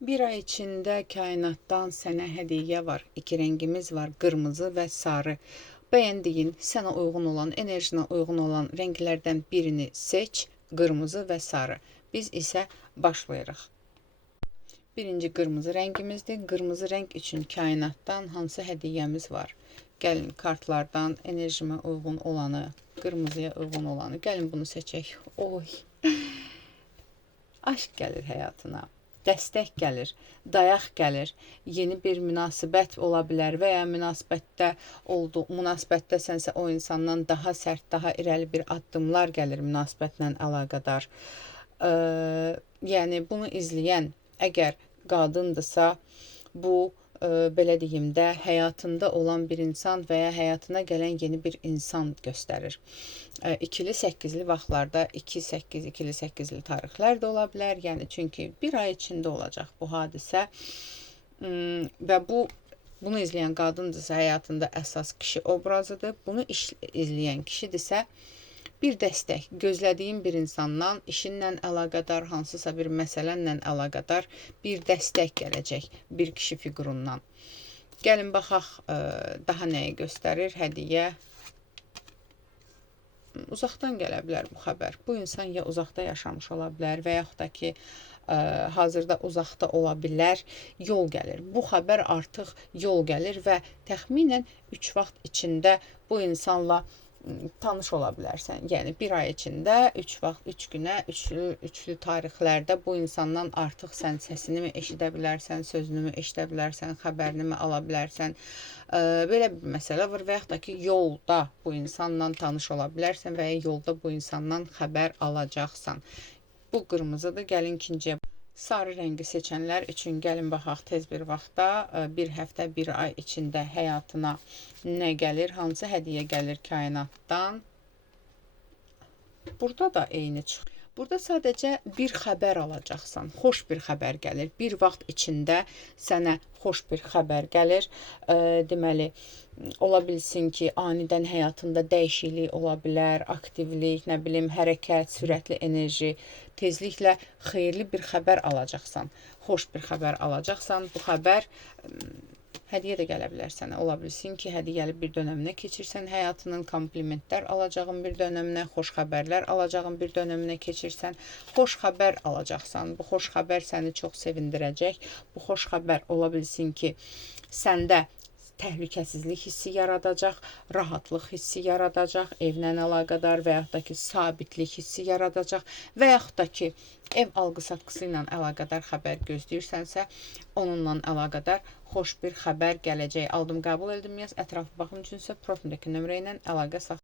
Bir ay içinde kainattan sənə hədiyyə var. İki rəngimiz var, qırmızı və sarı. Bəyəndiyin, sənə uyğun olan, enerjinə uyğun olan rənglərdən birini seç, qırmızı və sarı. Biz isə başlayırıq. Birinci qırmızı rəngimizdir. Qırmızı rəng üçün kainatdan hansı hədiyyəmiz var? Gəlin kartlardan enerjimə uyğun olanı, qırmızıya uyğun olanı, gəlin bunu seçək. Oy! Aşk gəlir həyatına. Dəstək gəlir, dayaq gəlir, yeni bir münasibət ola bilər və ya münasibətdəsənsə o insandan daha sərt, daha irəli bir addımlar gəlir münasibətlə əlaqədar. Yəni bunu izləyən əgər qadındırsa, bu belə deyim də, həyatında olan bir insan və ya həyatına gələn yeni bir insan göstərir. İkili, səkizli vaxtlarda 2-8, ikili, səkizli tarixlər də ola bilər. Yəni çünki bir ay içində olacaq bu hadisə və bunu izləyən qadındırsa həyatında əsas kişi obrazıdır. Bunu izləyən kişidirsə bir dəstək, gözlədiyin bir insandan, işinlə əlaqədar, hansısa bir məsələnlə əlaqədar bir dəstək gələcək bir kişi fiqurundan. Gəlin baxaq, daha nəyi göstərir hədiyyə? Uzaqdan gələ bilər bu xəbər. Bu insan ya uzaqda yaşamış ola bilər və yaxud da ki, hazırda uzaqda ola bilər, yol gəlir. Bu xəbər artıq yol gəlir və təxminən 3 vaxt içində bu insanla tanış ola bilərsən. Yəni bir ay içində 3 vaxt, 3 günə, üçlü tarixlərdə bu insandan artıq sən səsini mi eşidə bilərsən, sözünü mü eşidə bilərsən, xəbərini mi ala bilərsən. Belə bir məsələ var və yaxud da ki, yolda bu insanla tanış ola bilərsən və ya yolda bu insandan xəbər alacaqsan. Bu qırmızıdır. Gəlin ikinciyə. Sarı rəngi seçənlər üçün gəlin baxaq tez bir vaxtda, bir həftə, bir ay içində həyatına nə gəlir, hansı hədiyyə gəlir kainatdan. Burada da eyni çıxır. Burada sadəcə bir xəbər alacaqsan, xoş bir xəbər gəlir. Bir vaxt içində sənə xoş bir xəbər gəlir. Deməli, ola bilsin ki, anidən həyatında dəyişiklik ola bilər, aktivlik, nə bilim, hərəkət, sürətli enerji, tezliklə xeyirli bir xəbər alacaqsan, xoş bir xəbər alacaqsan. Bu xəbər hədiyyə də gələ bilər sənə. Ola bilsin ki, hədiyyəli bir dönəminə keçirsən, həyatının komplimentlər alacağın bir dönəminə, xoş xəbərlər alacağın bir dönəminə keçirsən, xoş xəbər alacaqsan. Bu xoş xəbər səni çox sevindirəcək. Bu xoş xəbər ola bilsin ki, səndə təhlükəsizlik hissi yaradacaq, rahatlıq hissi yaradacaq, evlə əlaqədar və yaxud da ki, sabitlik hissi yaradacaq və yaxud da ki, ev alqı-satqısı ilə əlaqədar xəbər gözləyirsənsə, onunla əlaqədar xoş bir xəbər gələcək. Aldım, qəbul etdim, yaz. Ətraflı baxım üçünsə profildəki nömrə ilə əlaqə saxlayın.